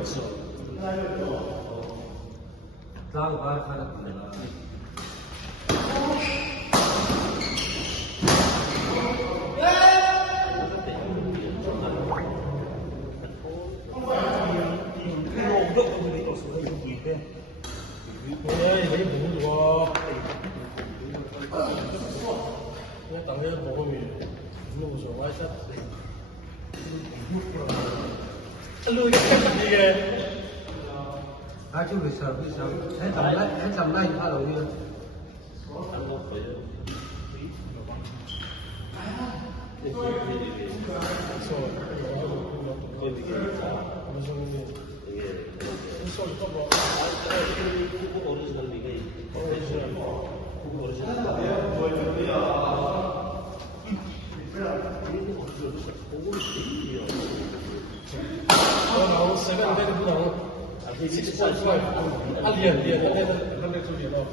없어. 나하고 말 하나 내가. 이게 너무 좋아. 그냥 당연히 먹으면 누구 좋아. 와이샷. lu 이게 아주 비싸. 해장 라인 하러 오면. seven đây cũng đâu, 6.5, liền đây là số liền đâu.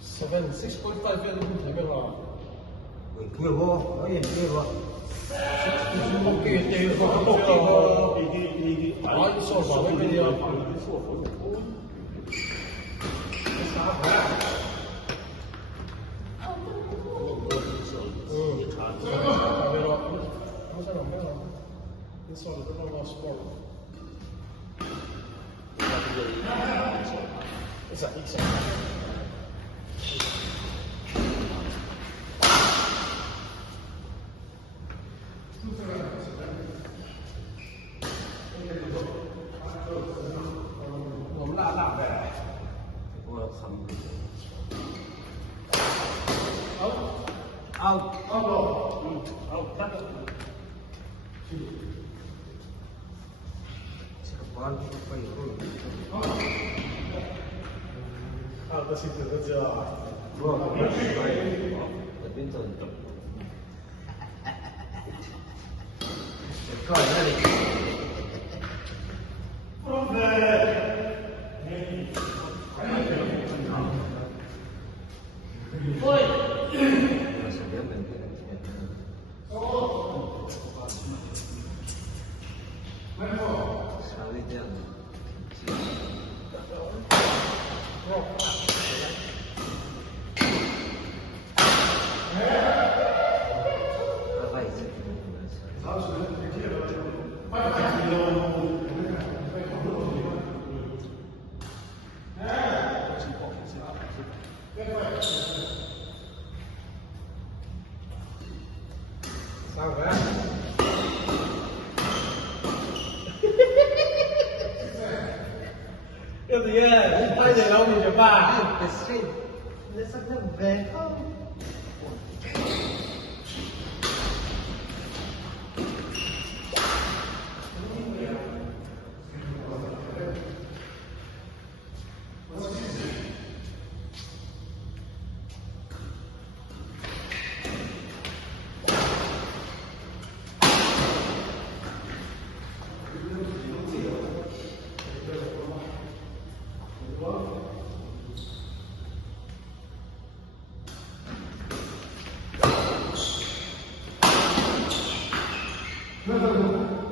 Seven 6.5 해도 되면 그게 뭐? 아니 그게 뭐? 이게 이게 많이 써 봐. 왜 그래야? 너무 나쁘네. 뭐야, 참. 아웃. 지금 뭐 하는 거야? 다 진짜 그죠. 뭐? 배드민턴. 그거 아니야? Cái gì á? Hai giờ đâu mình chấm bà? Nó sắp nhập về không? Não.